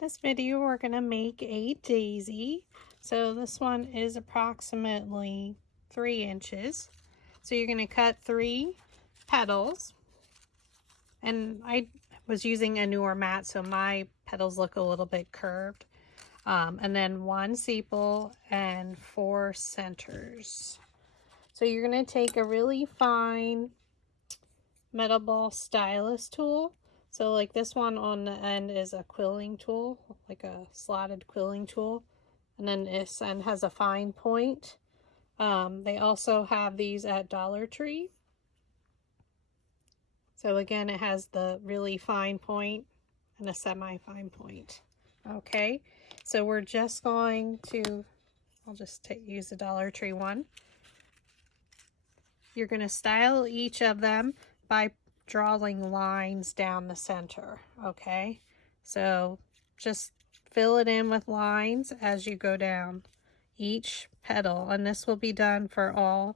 This video we're going to make a daisy. So this one is approximately 3 inches. So you're going to cut 3 petals. And I was using a newer mat, so my petals look a little bit curved. And then 1 sepal and 4 centers. So you're going to take a really fine metal ball stylus tool. So like this one on the end is a quilling tool, like a slotted quilling tool. And then this end has a fine point. They also have these at Dollar Tree. So again, it has the really fine point and a semi-fine point. Okay, so we're just going to, I'll just use the Dollar Tree one. You're going to style each of them by drawing lines down the center, okay? So just fill it in with lines as you go down each petal, and this will be done for all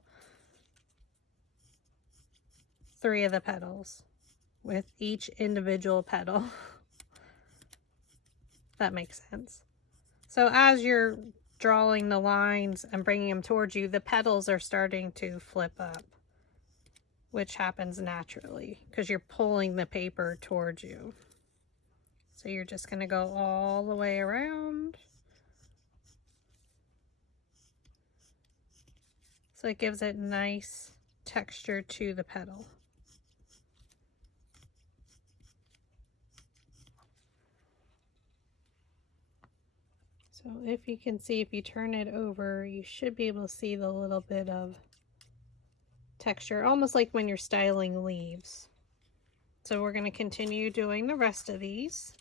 3 of the petals with each individual petal. That makes sense. So as you're drawing the lines and bringing them towards you, the petals are starting to flip up, which happens naturally because you're pulling the paper towards you. So you're just going to go all the way around. So it gives it nice texture to the petal. So if you can see, if you turn it over, you should be able to see the little bit of texture, almost like when you're styling leaves. So we're going to continue doing the rest of these.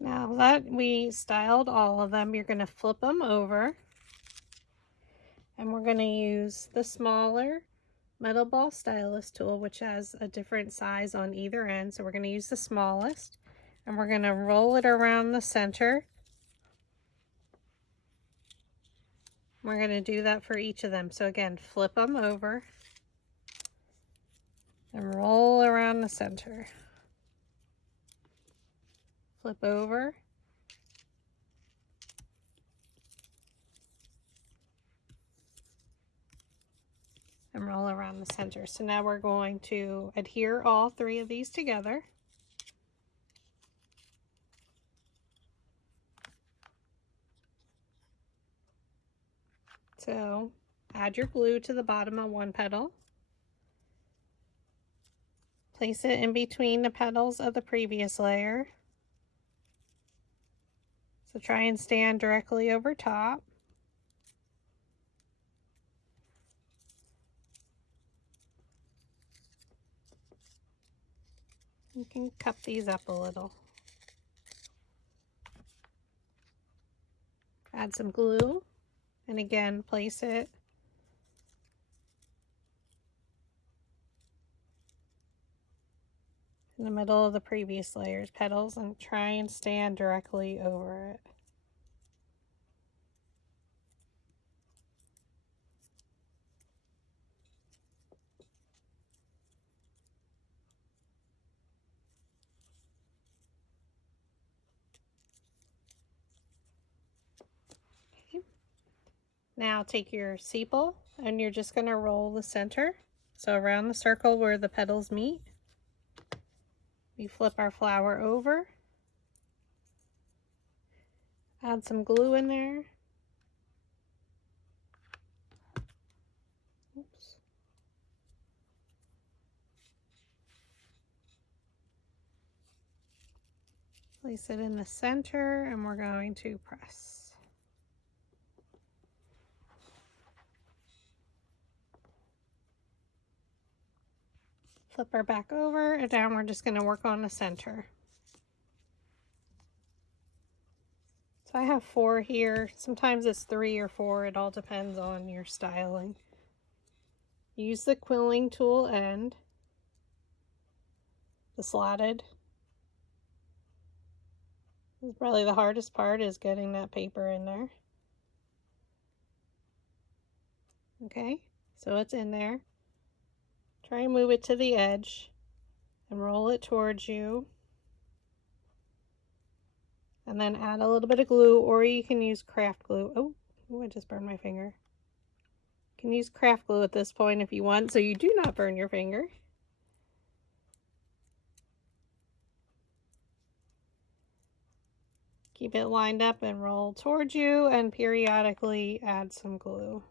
Now that we styled all of them, you're going to flip them over. And we're going to use the smaller metal ball stylus tool, which has a different size on either end. So we're going to use the smallest, and we're going to roll it around the center. We're going to do that for each of them. So again, flip them over and roll around the center. Flip over. And roll around the center. So now we're going to adhere all 3 of these together. So add your glue to the bottom of 1 petal. Place it in between the petals of the previous layer. So try and stand directly over top. You can cup these up a little. Add some glue, and again, place it in the middle of the previous layer's petals and try and stand directly over it. Now take your sepal and you're just going to roll the center. So around the circle where the petals meet, we flip our flower over, add some glue in there. Oops. Place it in the center and we're going to press. Flip her back over, and now we're just going to work on the center. So I have 4 here. Sometimes it's 3 or 4. It all depends on your styling. Use the quilling tool end, the slotted. This is probably the hardest part, is getting that paper in there. Okay, so it's in there. Try and move it to the edge and roll it towards you. And then add a little bit of glue, or you can use craft glue. Oh, I just burned my finger. You can use craft glue at this point if you want, so you do not burn your finger. Keep it lined up and roll towards you, and periodically add some glue.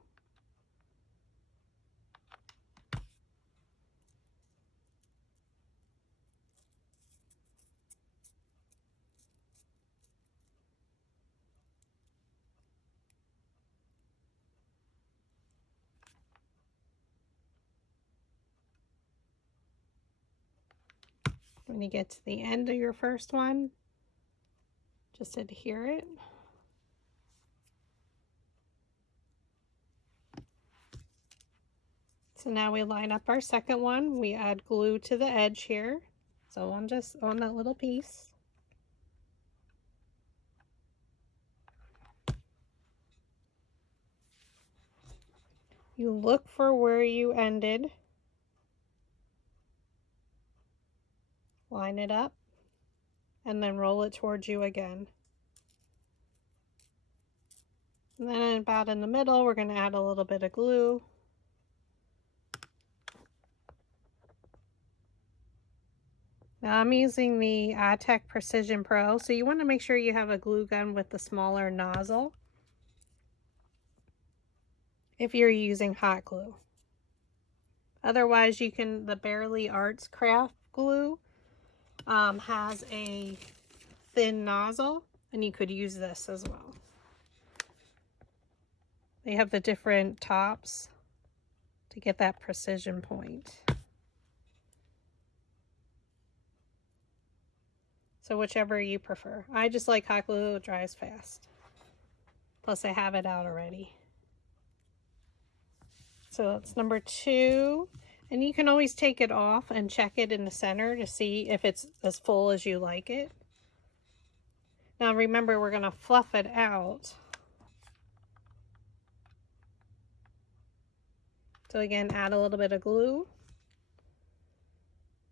When you get to the end of your first one, just adhere it. So now we line up our second one. We add glue to the edge here. So just on that little piece. You look for where you ended. Line it up and then roll it towards you again. And then about in the middle, we're going to add a little bit of glue. Now I'm using the iTech Precision Pro, so you want to make sure you have a glue gun with the smaller nozzle if you're using hot glue. Otherwise, you can, the Barely Arts craft glue has a thin nozzle, and you could use this as well. They have the different tops to get that precision point. So whichever you prefer. I just like hot glue, it dries fast. Plus I have it out already. So that's number 2. And you can always take it off and check it in the center to see if it's as full as you like it. Now remember, we're going to fluff it out. So again, add a little bit of glue.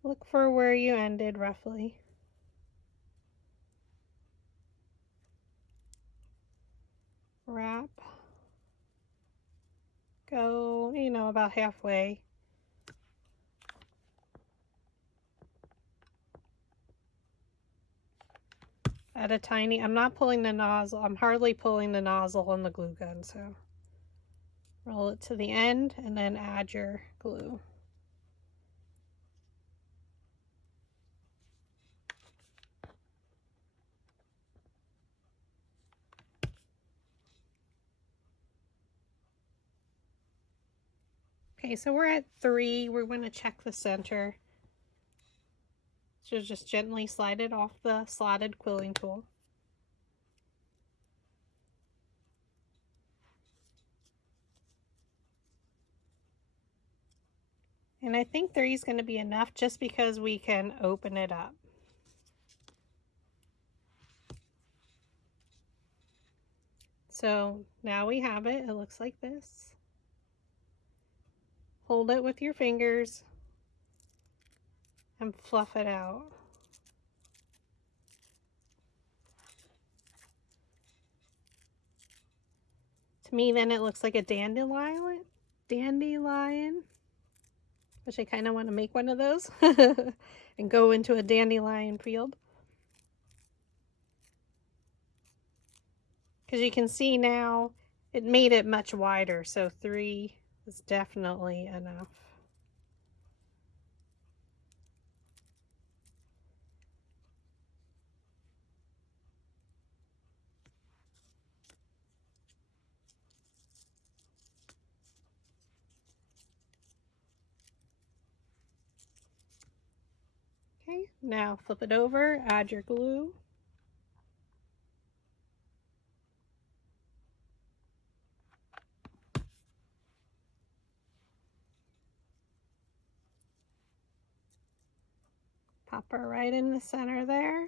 Look for where you ended roughly. Wrap. Go, about halfway. Add a tiny, I'm not pulling the nozzle, I'm hardly pulling the nozzle on the glue gun, so roll it to the end and then add your glue. Okay, so we're at 3. We're going to check the center. So just gently slide it off the slotted quilling tool. And I think 3 is going to be enough just because we can open it up. So now we have it. It looks like this. Hold it with your fingers and fluff it out. To me, then it looks like a dandelion. Which I kind of want to make one of those and go into a dandelion field. Because you can see now it made it much wider, so 3 is definitely enough. Okay, now flip it over, add your glue. Pop her right in the center there.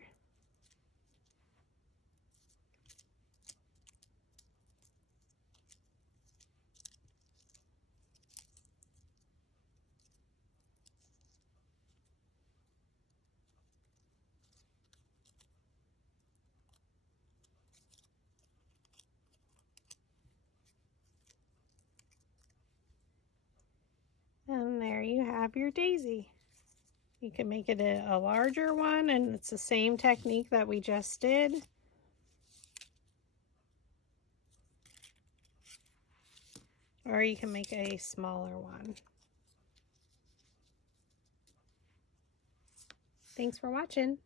have your daisy. You can make it a larger one, and it's the same technique that we just did. Or you can make a smaller one. Thanks for watching.